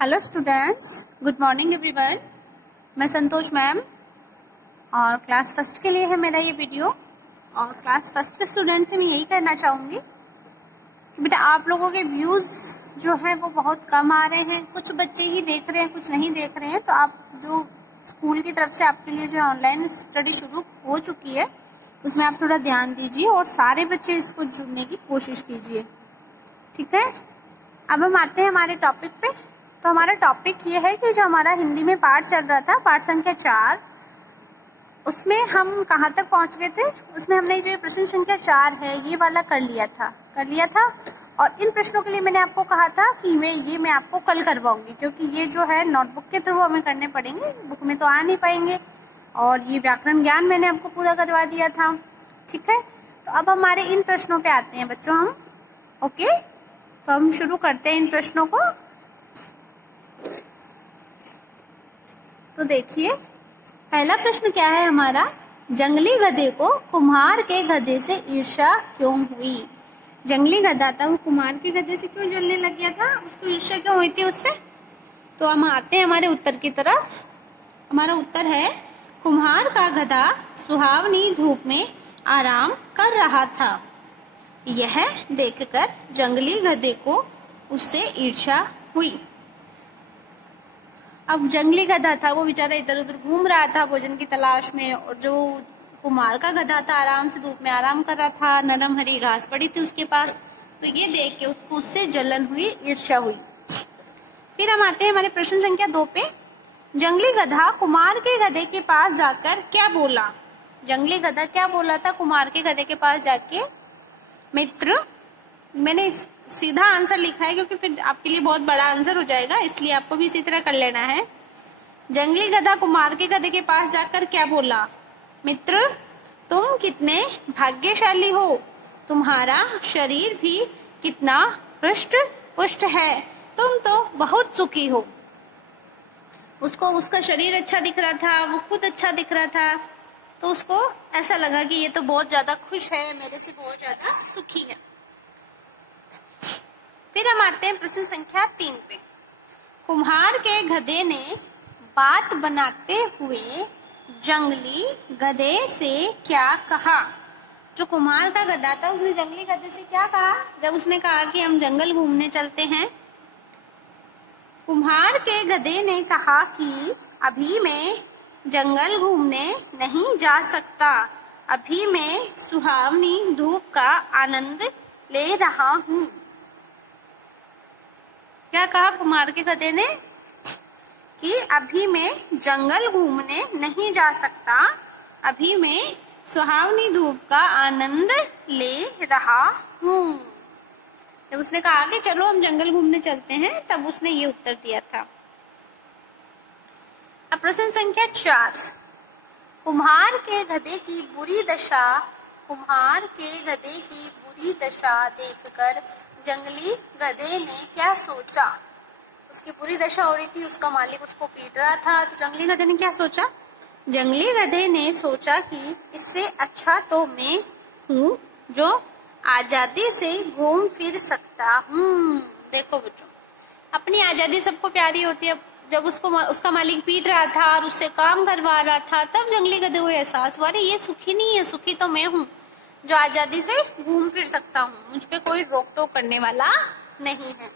Hello students, good morning everyone. मैं संतोष ma'am और class first के लिए है मेरा ये वीडियो। और क्लास फर्स्ट के स्टूडेंट से मैं यही कहना चाहूँगी कि बेटा आप लोगों के व्यूज़ जो है वो बहुत कम आ रहे हैं। कुछ बच्चे ही देख रहे हैं, कुछ नहीं देख रहे हैं। तो आप जो स्कूल की तरफ से आपके लिए जो ऑनलाइन स्टडी शुरू हो चुकी है उसमें आप थोड़ा ध्यान दीजिए और सारे बच्चे इसको जुड़ने की कोशिश कीजिए, ठीक है। अब हम आते हैं हमारे टॉपिक पे। तो हमारा टॉपिक ये है कि जो हमारा हिंदी में पाठ चल रहा था, पाठ संख्या 4, उसमें हम कहाँ तक पहुंच गए थे। उसमें हमने जो प्रश्न संख्या 4 है ये वाला कर लिया था। और इन प्रश्नों के लिए मैंने आपको कहा था कि मैं आपको कल करवाऊंगी, क्योंकि ये जो है नोटबुक के थ्रू हमें करने पड़ेंगे, बुक में तो आ नहीं पाएंगे। और ये व्याकरण ज्ञान मैंने आपको पूरा करवा दिया था, ठीक है। तो अब हमारे इन प्रश्नों पे आते हैं बच्चों हम। ओके, तो हम शुरू करते हैं इन प्रश्नों को। तो देखिए पहला प्रश्न क्या है हमारा, जंगली गधे को कुम्हार के गधे से ईर्ष्या क्यों हुई। जंगली गधा था, वो कुम्हार के गधे से क्यों जलने लग गया था, उसको ईर्ष्या क्यों हुई थी उससे। तो हम आते हैं हमारे उत्तर की तरफ। हमारा उत्तर है, कुम्हार का गधा सुहावनी धूप में आराम कर रहा था। यह देखकर जंगली गधे को उससे ईर्ष्या हुई। अब जंगली गधा था, वो बेचारा इधर उधर घूम रहा था भोजन की तलाश में, और जो कुम्हार का गधा था आराम से धूप में आराम कर रहा था, नरम हरी घास पड़ी थी उसके पास। तो ये देख के उसको उससे जलन हुई, ईर्ष्या हुई। फिर हम आते हैं हमारे प्रश्न संख्या 2 पे। जंगली गधा कुम्हार के गधे के पास जाकर क्या बोला। जंगली गधा क्या बोला था कुम्हार के गधे के पास जाके। मित्र, मैंने सीधा आंसर लिखा है क्योंकि फिर आपके लिए बहुत बड़ा आंसर हो जाएगा, इसलिए आपको भी इसी तरह कर लेना है। जंगली गधा कुम्हार के गधे के पास जाकर क्या बोला। मित्र, तुम कितने भाग्यशाली हो, तुम्हारा शरीर भी कितना हृष्ट पुष्ट है, तुम तो बहुत सुखी हो। उसको उसका शरीर अच्छा दिख रहा था, वो खुद अच्छा दिख रहा था, तो उसको ऐसा लगा कि ये तो बहुत ज्यादा खुश है, मेरे से बहुत ज्यादा सुखी है। फिर हम आते हैं प्रश्न संख्या 3 पे। कुम्हार के गधे ने बात बनाते हुए जंगली गधे से क्या कहा। जो कुम्हार का गधा था उसने जंगली गधे से क्या कहा जब उसने कहा कि हम जंगल घूमने चलते हैं। कुम्हार के गधे ने कहा कि अभी मैं जंगल घूमने नहीं जा सकता, अभी मैं सुहावनी धूप का आनंद ले रहा हूँ। क्या कहा कुम्हार के गधे ने कि अभी मैं जंगल घूमने नहीं जा सकता, अभी मैं सुहावनी धूप का आनंद ले रहा हूँ। जब उसने कहा कि चलो हम जंगल घूमने चलते हैं, तब उसने ये उत्तर दिया था। अब प्रश्न संख्या 4। कुम्हार के गधे की बुरी दशा। कुम्हार के गधे की बुरी दशा देखकर जंगली गधे ने क्या सोचा। उसकी बुरी दशा हो रही थी, उसका मालिक उसको पीट रहा था, तो जंगली गधे ने क्या सोचा। जंगली गधे ने सोचा कि इससे अच्छा तो मैं हूँ जो आजादी से घूम फिर सकता हूँ। देखो बच्चों, अपनी आजादी सबको प्यारी होती है। जब उसका मालिक पीट रहा था और उससे काम करवा रहा था, तब जंगली गधे को एहसास हुआ, अरे ये सुखी नहीं है, सुखी तो मैं हूँ जो आजादी से घूम फिर सकता हूँ, मुझ पे कोई रोक टोक करने वाला नहीं है।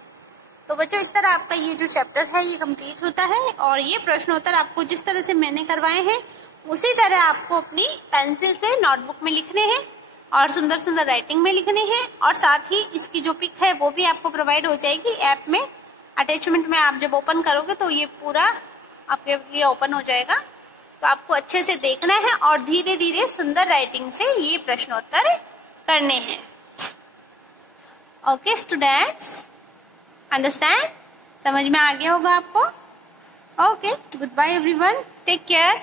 तो बच्चों, इस तरह आपका ये जो चैप्टर है ये कंप्लीट होता है। और ये प्रश्नोत्तर आपको जिस तरह से मैंने करवाए हैं उसी तरह आपको अपनी पेंसिल से नोटबुक में लिखने हैं और सुंदर सुंदर राइटिंग में लिखने हैं। और साथ ही इसकी जो पिक है वो भी आपको प्रोवाइड हो जाएगी ऐप में। अटैचमेंट में आप जब ओपन करोगे तो ये पूरा आपके लिए ओपन हो जाएगा। तो आपको अच्छे से देखना है और धीरे धीरे सुंदर राइटिंग से ये प्रश्नोत्तर करने हैं। ओके स्टूडेंट्स, अंडरस्टैंड, समझ में आ गया होगा आपको। Okay, goodbye everyone, take care.